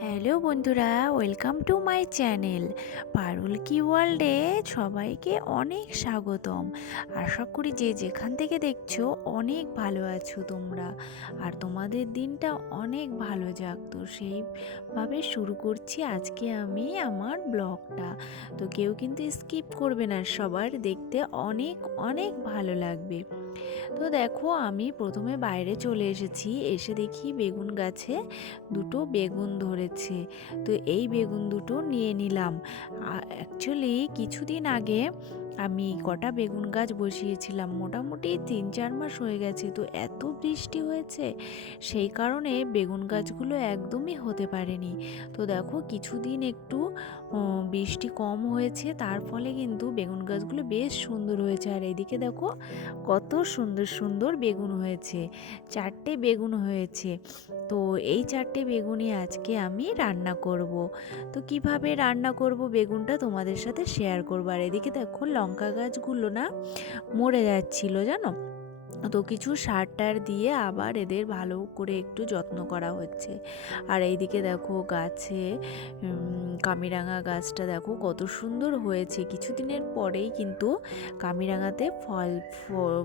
Hello বন্ধুরা, welcome to my channel. Parul কি ওয়ার্ল্ডে? সবাইকে অনেক স্বাগতম। আশা করি যে যেখান থেকে দেখছ অনেক ভালো আছো তোমরা। আর তোমাদের দিনটা অনেক ভালো যাক। তো সেইভাবে শুরু করছি আজকে আমি আমার ব্লগটা। তো কেউ কিন্তু স্কিপ করবে না, সবার দেখতে অনেক অনেক ভালো লাগবে। তো দেখো আমি প্রথমে বাইরে চলে এসেছি, এসে দেখি বেগুন গাছে দুটো বেগুন ধরেছে। তো এই বেগুন দুটো নিয়ে নিলাম। অ্যাকচুয়ালি কিছুদিন আগে আমি কটা বেগুন গাছ বসিয়েছিলাম, মোটামুটি তিন চার মাস হয়ে গেছে, তো এত বৃষ্টি হয়েছে, সেই কারণে বেগুন গাছগুলো একদমই হতে পারেনি। তো দেখো কিছুদিন একটু বৃষ্টি কম হয়েছে, তার ফলে কিন্তু বেগুন গাছগুলো বেশ সুন্দর হয়েছে, আর এদিকে দেখো কত সুন্দর সুন্দর বেগুন হয়েছে, চারটে বেগুন হয়েছে। তো এই চারটে বেগুনই আজকে আমি রান্না করব। তো কীভাবে রান্না করব বেগুনটা তোমাদের সাথে শেয়ার করব, আর এদিকে দেখো লঙ্কা গাছগুলো না মরে যাচ্ছিল জানো? তো কিছু সার টার দিয়ে আবার এদের ভালো করে একটু যত্ন করা হচ্ছে। আর এইদিকে দেখো গাছে কামিরাঙা গাছটা দেখো কত সুন্দর হয়েছে। কিছুদিনের পরেই কিন্তু কামিরাঙাতে ফল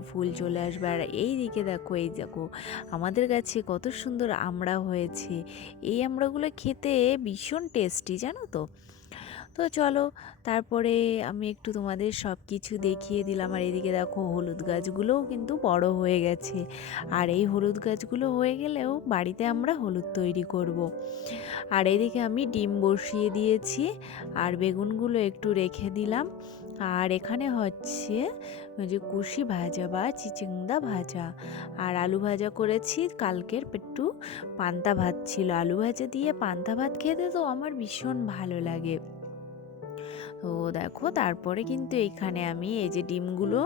ফুল চলে আসবে। আর এই দিকে দেখো, এই দেখো, আমাদের গাছে কত সুন্দর আমড়া হয়েছে। এই আমড়াগুলো খেতে ভীষণ টেস্টি জানো তো? তো চলো, তারপরে আমি একটু তোমাদের সব কিছু দেখিয়ে দিলাম। আর এদিকে দেখো হলুদ গাছগুলোও কিন্তু বড় হয়ে গেছে। আর এই হলুদ গাছগুলো হয়ে গেলেও বাড়িতে আমরা হলুদ তৈরি করব। আর এদিকে আমি ডিম বসিয়ে দিয়েছি। আর বেগুনগুলো একটু রেখে দিলাম। আর এখানে হচ্ছে যে কুশি ভাজা বা চিচিংদা ভাজা। আর আলু ভাজা করেছি। কালকের একটু পান্তা ভাত ছিল। আলু ভাজা দিয়ে পান্তা ভাত খেতে তো আমার ভীষণ ভালো লাগে। তো দেখো তারপরে কিন্তু এখানে আমি এই যে ডিমগুলো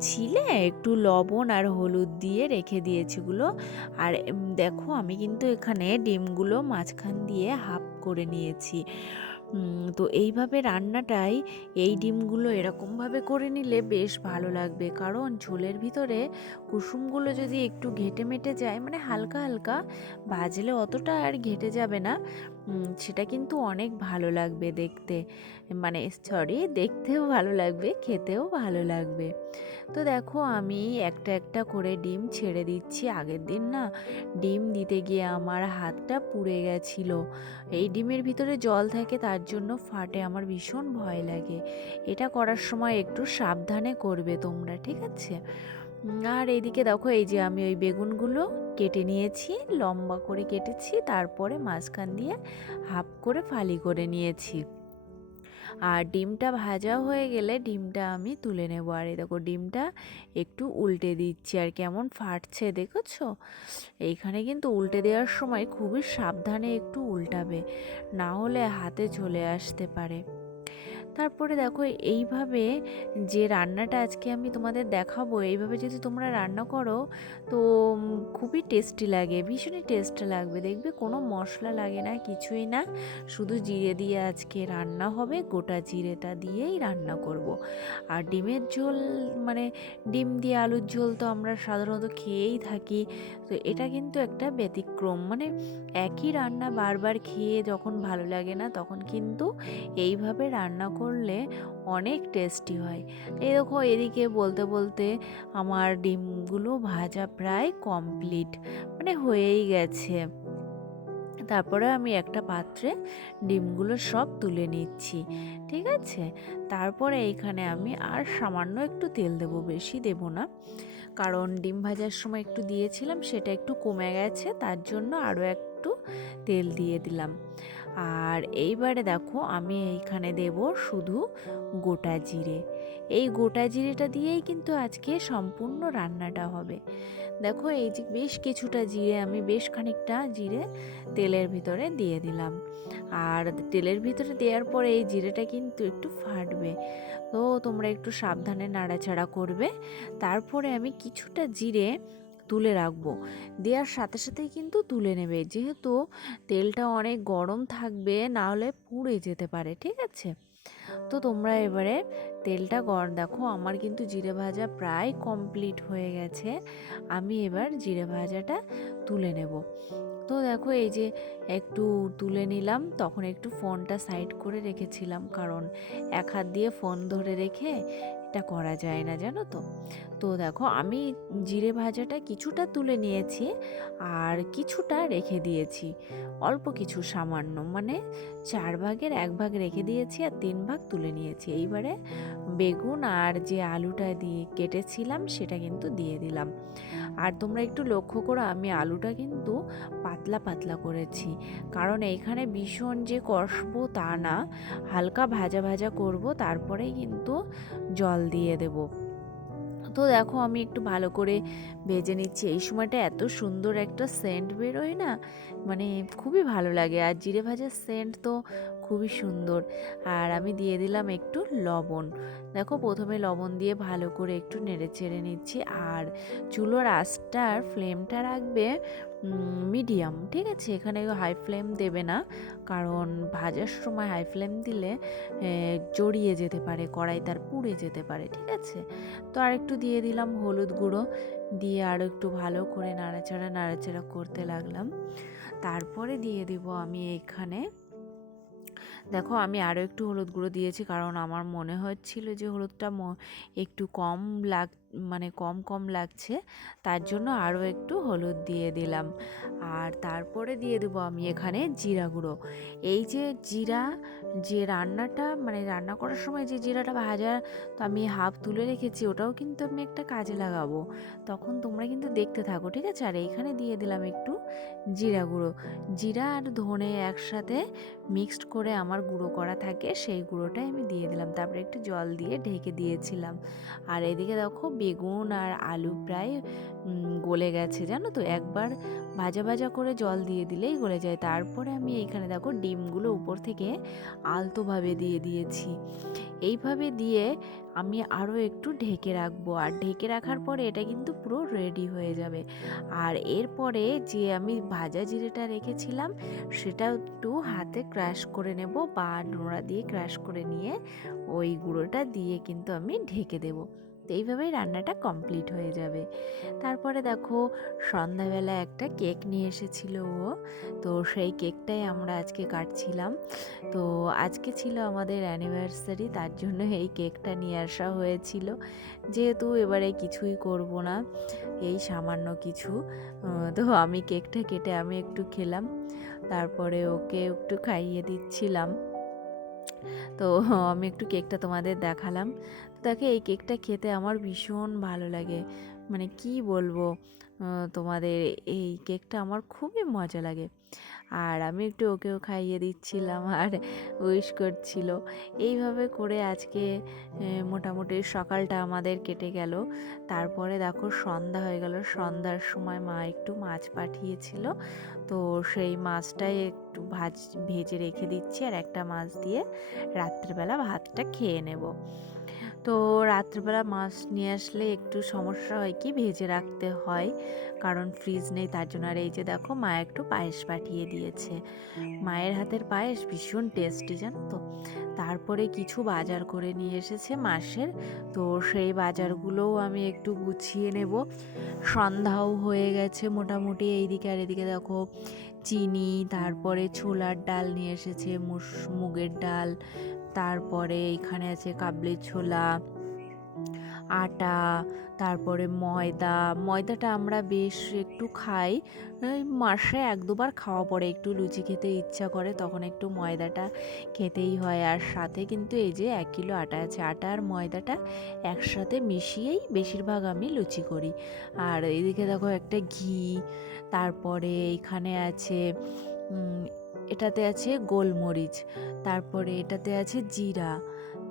ছিলে একটু লবণ আর হলুদ দিয়ে রেখে দিয়েছি গুলো। আর দেখো আমি কিন্তু এখানে ডিমগুলো মাঝখান দিয়ে হাফ করে নিয়েছি। তো এইভাবে রান্নাটাই এই ডিমগুলো এরকমভাবে করে নিলে বেশ ভালো লাগবে। কারণ ঝোলের ভিতরে কুসুমগুলো যদি একটু ঘেটে মেটে যায় মানে হালকা হালকা, ভাজলে অতটা আর ঘেটে যাবে না। সেটা কিন্তু অনেক ভালো লাগবে দেখতে। মানে সরি দেখতেও ভালো লাগবে, খেতেও ভালো লাগবে। তো দেখো, আমি একটা একটা করে ডিম ছেড়ে দিচ্ছি। আগের দিন না, ডিম দিতে গিয়ে আমার হাতটা পুড়ে গেছিল। এই ডিমের ভিতরে জল থাকে, তার জন্য ফাটে। আমার ভীষণ ভয় লাগে। এটা করার সময় একটু সাবধানে করবে তোমরা, ঠিক আছে? আর এইদিকে দেখো, এই যে আমি ওই বেগুনগুলো কেটে নিয়েছি, লম্বা করে কেটেছি, তারপরে মাঝখান দিয়ে হাফ করে ফালি করে নিয়েছি। আর ডিমটা ভাজা হয়ে গেলে ডিমটা আমি তুলে নেব। আর এই দেখো, ডিমটা একটু উল্টে দিচ্ছি, আর কেমন ফাটছে দেখেছ? এইখানে কিন্তু উল্টে দেওয়ার সময় খুবই সাবধানে একটু উল্টাবে, না হলে হাতে চলে আসতে পারে। তারপরে দেখো এইভাবে যে রান্নাটা আজকে আমি তোমাদের দেখাবো, এইভাবে যদি তোমরা রান্না করো, তো খুবই টেস্টি লাগে, ভীষণই টেস্ট লাগবে। দেখবে কোনো মশলা লাগে না, কিছুই না। শুধু জিরে দিয়ে আজকে রান্না হবে, গোটা জিরেটা দিয়েই রান্না করব। আর ডিমের ঝোল মানে ডিম দিয়ে আলুর ঝোল তো আমরা সাধারণত খেয়েই থাকি। তো এটা কিন্তু একটা ব্যতিক্রম মানে একই রান্না বারবার খেয়ে যখন ভালো লাগে না, তখন কিন্তু এইভাবে রান্না করলে অনেক টেস্টি হয়। এই দেখো এদিকে বলতে বলতে আমার ডিমগুলো ভাজা প্রায় কমপ্লিট মানে হয়েই গেছে। তারপরে আমি একটা পাত্রে ডিমগুলো সব তুলে নিচ্ছি, ঠিক আছে? তারপরে এইখানে আমি আর সামান্য একটু তেল দেবো, বেশি দেব না। কারণ ডিম ভাজার সময় একটু দিয়েছিলাম, সেটা একটু কমে গেছে, তার জন্য আরও একটু তেল দিয়ে দিলাম। আর এইবারে দেখো আমি এইখানে দেব শুধু গোটা জিরে। এই গোটা জিরেটা দিয়েই কিন্তু আজকে সম্পূর্ণ রান্নাটা হবে। দেখো এই যে বেশ কিছুটা জিরে, আমি বেশ খানিকটা জিরে তেলের ভিতরে দিয়ে দিলাম। আর তেলের ভিতরে দেওয়ার পরে এই জিরেটা কিন্তু একটু ফাটবে। তো তোমরা একটু সাবধানে নাড়াচাড়া করবে। তারপরে আমি কিছুটা জিরে তুলে রাখব। দেওয়ার সাথে সাথেই কিন্তু তুলে নেবে। যেহেতু তেলটা অনেক গরম থাকবে না হলে পুড়ে যেতে পারে, ঠিক আছে? তো তোমরা এবারে তেলটা গর, দেখো আমার কিন্তু জিরে ভাজা প্রায় কমপ্লিট হয়ে গেছে। আমি এবার জিরে ভাজাটা তুলে নেব। তো দেখো এই যে একটু তুলে নিলাম, তখন একটু ফোনটা সাইড করে রেখেছিলাম, কারণ এক হাত দিয়ে ফোন ধরে রেখে এটা করা যায় না, জানো তো? তো দেখো, আমি জিরে ভাজাটা কিছুটা তুলে নিয়েছি আর কিছুটা রেখে দিয়েছি। অল্প কিছু সামান্য মানে চার ভাগের এক ভাগ রেখে দিয়েছি আর তিন ভাগ তুলে নিয়েছি। এইবারে বেগুন আর যে আলুটা দিয়ে কেটেছিলাম সেটা কিন্তু দিয়ে দিলাম। আর তোমরা একটু লক্ষ্য করো, আমি আলুটা কিন্তু পাতলা পাতলা করেছি। কারণ এইখানে ভীষণ যে কষবো তা না, হালকা ভাজা ভাজা করব, তারপরেই কিন্তু জল দিয়ে দেব। তো দেখো আমি একটু ভালো করে ভেজে নিচ্ছি। এই সময়টা এত সুন্দর একটা সেন্ট বেরোয় না মানে খুবই ভালো লাগে। আর জিরে ভাজার সেন্ট তো খুবই সুন্দর। আর আমি দিয়ে দিলাম একটু লবণ। দেখো প্রথমে লবণ দিয়ে ভালো করে একটু নেড়ে চেড়ে নিচ্ছি। আর চুলোর আঁচটার ফ্লেমটা রাখবে মিডিয়াম, ঠিক আছে? এখানে হাই ফ্লেম দেবে না। কারণ ভাজার সময় হাই ফ্লেম দিলে জড়িয়ে যেতে পারে কড়াই তার পুড়ে যেতে পারে, ঠিক আছে? তো আর একটু দিয়ে দিলাম হলুদ গুঁড়ো। দিয়ে আরও একটু ভালো করে নাড়াচাড়া নাড়াচাড়া করতে লাগলাম। তারপরে দিয়ে দিব আমি এখানে দেখো, আমি আরও একটু হলুদ গুঁড়ো দিয়েছি, কারণ আমার মনে হচ্ছিল যে হলুদটা একটু কম লাগ মানে কম কম লাগছে, তার জন্য আরও একটু হলুদ দিয়ে দিলাম। আর তারপরে দিয়ে দেবো আমি এখানে জিরা গুঁড়ো। এই যে জিরা, যে রান্নাটা মানে রান্না করার সময় যে জিরাটা ভাজা তো আমি হাফ তুলে রেখেছি, ওটাও কিন্তু আমি একটা কাজে লাগাবো। তখন তোমরা কিন্তু দেখতে থাকো, ঠিক আছে? আর এইখানে দিয়ে দিলাম একটু জিরা গুঁড়ো। জিরা আর ধনে একসাথে মিক্সড করে আমার গুঁড়ো করা থাকে, সেই গুঁড়োটাই আমি দিয়ে দিলাম। তারপরে একটু জল দিয়ে ঢেকে দিয়েছিলাম। আর এদিকে দেখো বেগুন আর আলু প্রায় গলে গেছে, জানো তো? একবার ভাজা ভাজা করে জল দিয়ে দিলেই গলে যায়। তারপরে আমি এইখানে দেখো ডিমগুলো উপর থেকে আলতোভাবে দিয়ে দিয়েছি। এইভাবে দিয়ে আমি আরও একটু ঢেকে রাখব। আর ঢেকে রাখার পরে এটা কিন্তু পুরো রেডি হয়ে যাবে। আর এরপরে যে আমি ভাজা জিরেটা রেখেছিলাম সেটা একটু হাতে ক্র্যাশ করে নেব বা নোড়া দিয়ে ক্র্যাশ করে নিয়ে ওই গুঁড়োটা দিয়ে কিন্তু আমি ঢেকে দেবো। তো এইভাবেই রান্নাটা কমপ্লিট হয়ে যাবে। তারপরে দেখো, সন্ধ্যাবেলা একটা কেক নিয়ে এসেছিল ও। তো সেই কেকটাই আমরা আজকে কাটছিলাম। তো আজকে ছিল আমাদের অ্যানিভার্সারি তার জন্য এই কেকটা নিয়ে আসা হয়েছিল। যেহেতু এবারে কিছুই করব না, এই সামান্য কিছু। তো আমি কেকটা কেটে আমি একটু খেলাম। তারপরে ওকে একটু খাইয়ে দিচ্ছিলাম। তো আমি একটু কেকটা তোমাদের দেখালাম। তো দেখে এই কেকটা খেতে আমার ভীষণ ভালো লাগে। মানে কি বলব তোমাদের এই কেকটা আমার খুবই মজা লাগে। আর আমি একটু ওকেও খাইয়ে দিচ্ছিলাম আর উইশ করছিল। এইভাবে করে আজকে মোটামুটি সকালটা আমাদের কেটে গেল। তারপরে দেখো সন্ধ্যা হয়ে গেল। সন্ধ্যার সময় মা একটু মাছ পাঠিয়েছিল। তো সেই মাছটাই একটু ভাজ, ভেজে রেখে দিচ্ছি আর একটা মাছ দিয়ে রাত্রেবেলা ভাতটা খেয়ে নেব। তো রাত্রিবেলা মাছ নিয়ে আসলে একটু সমস্যা হয় কি ভেজে রাখতে হয়। কারণ ফ্রিজ নেই, তার জন্য আর এই যে দেখো মা একটু পায়েস পাঠিয়ে দিয়েছে। মায়ের হাতের পায়েস ভীষণ টেস্টি জানো তো? তারপরে কিছু বাজার করে নিয়ে এসেছে মাসের। তো সেই বাজারগুলোও আমি একটু গুছিয়ে নেব। সন্ধ্যাও হয়ে গেছে মোটামুটি এইদিকে আর এদিকে দেখো চিনি, তারপরে ছোলার ডাল নিয়ে এসেছে, মুস, মুগের ডাল তারপরে এখানে আছে কাবলি ছোলা, আটা, তারপরে ময়দা। ময়দাটা আমরা বেশ একটু খাই। মাসে এক দুবার খাওয়া পড়ে। একটু লুচি খেতে ইচ্ছা করে, তখন একটু ময়দাটা খেতেই হয়। আর সাথে কিন্তু এই যে এক কিলো আটা আছে, আটা আর ময়দাটা একসাথে মিশিয়েই বেশিরভাগ আমি লুচি করি। আর এদিকে দেখো একটা ঘি, তারপরে এখানে আছে এটাতে আছে গোলমরিচ, তারপরে এটাতে আছে জিরা,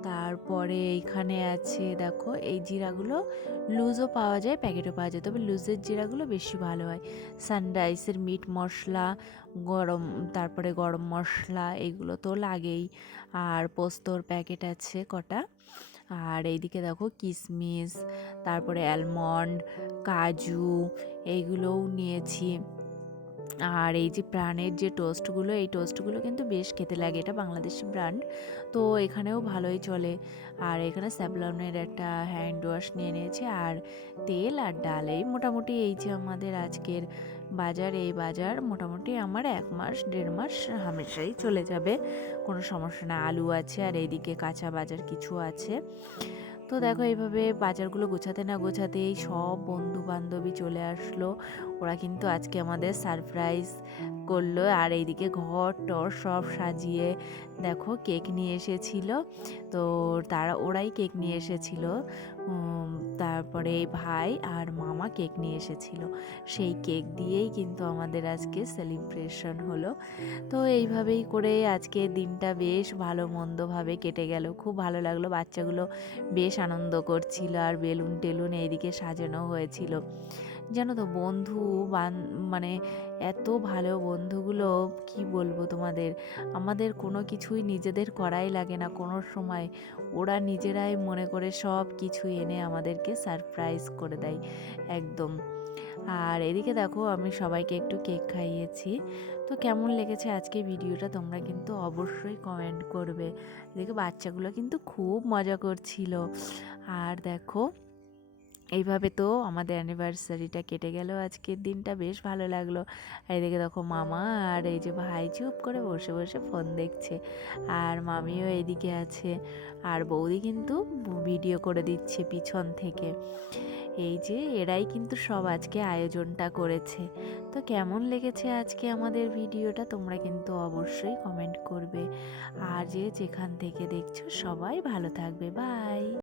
তারপরে এইখানে আছে, দেখো, এই জিরাগুলো লুজও পাওয়া যায় প্যাকেটও পাওয়া যায়, তবে লুজের জিরাগুলো বেশি ভালো হয়। সানরাইসের মিট মশলা, গরম, তারপরে গরম মশলা, এগুলো তো লাগেই। আর পোস্তর প্যাকেট আছে কটা। আর এইদিকে দেখো কিশমিশ তারপরে অ্যালমন্ড কাজু এইগুলোও নিয়েছি। আর এই যে প্রাণের যে টোস্টগুলো, এই টোস্টগুলো কিন্তু বেশ খেতে লাগে, এটা বাংলাদেশি ব্র্যান্ড। তো এখানেও ভালোই চলে। আর এখানে স্যাভলনের একটা হ্যান্ড ওয়াশ নিয়ে নিয়েছি, আর তেল আর ডাল, এই মোটামুটি এই যে আমাদের আজকের বাজার, এই বাজার মোটামুটি আমার এক মাস, দেড় মাস হামেশাই চলে যাবে, কোনো সমস্যা না। আলু আছে আর এইদিকে কাঁচা বাজার কিছু আছে। তো দেখো এইভাবে বাজারগুলো গোছাতে না গোছাতেই সব বন্ধু বান্ধবী চলে আসলো। ওরা কিন্তু আজকে আমাদের সারপ্রাইজ করল। আর এইদিকে ঘর টর সব সাজিয়ে দেখো কেক নিয়ে এসেছিল। তো তারা, ওরাই কেক নিয়ে এসেছিল। তারপরে ভাই আর মামা কেক নিয়ে এসেছিল। সেই কেক দিয়েই কিন্তু আমাদের আজকে সেলিব্রেশন হলো। তো এইভাবেই করে আজকে দিনটা বেশ ভালো মন্দভাবে কেটে গেল। খুব ভালো লাগল। বাচ্চাগুলো বেশ আনন্দ করছিল আর বেলুন টেলুন এইদিকে সাজানো হয়েছিল। জানো তো, বন্ধু, বান মানে এত ভালো বন্ধুগুলো, কি বলব তোমাদের? আমাদের কোনো কিছুই নিজেদের করাই লাগে না কোনো সময়। ওরা নিজেরাই মনে করে সব কিছু এনে আমাদেরকে সারপ্রাইজ করে দেয়, একদম। আর এদিকে দেখো, আমি সবাইকে একটু কেক খাইয়েছি। তো কেমন লেগেছে আজকে ভিডিওটা তোমরা কিন্তু অবশ্যই কমেন্ট করবে। এদিকে বাচ্চাগুলো কিন্তু খুব মজা করছিল। আর দেখো এইভাবে তো আমাদের অ্যানিভার্সারিটা কেটে গেল, আজকের দিনটা বেশ ভালো লাগল। আর এদিকে দেখো মামা আর এই যে ভাই চুপ করে বসে বসে ফোন দেখছে, আর মামিও এদিকে আছে, আর বৌদি কিন্তু ভিডিও করে দিচ্ছে পিছন থেকে। এই যে এরাই কিন্তু সব আজকে আয়োজনটা করেছে। তো কেমন লেগেছে আজকে আমাদের ভিডিওটা তোমরা কিন্তু অবশ্যই কমেন্ট করবে। আর যে যেখান থেকে দেখছ সবাই ভালো থাকবে বাই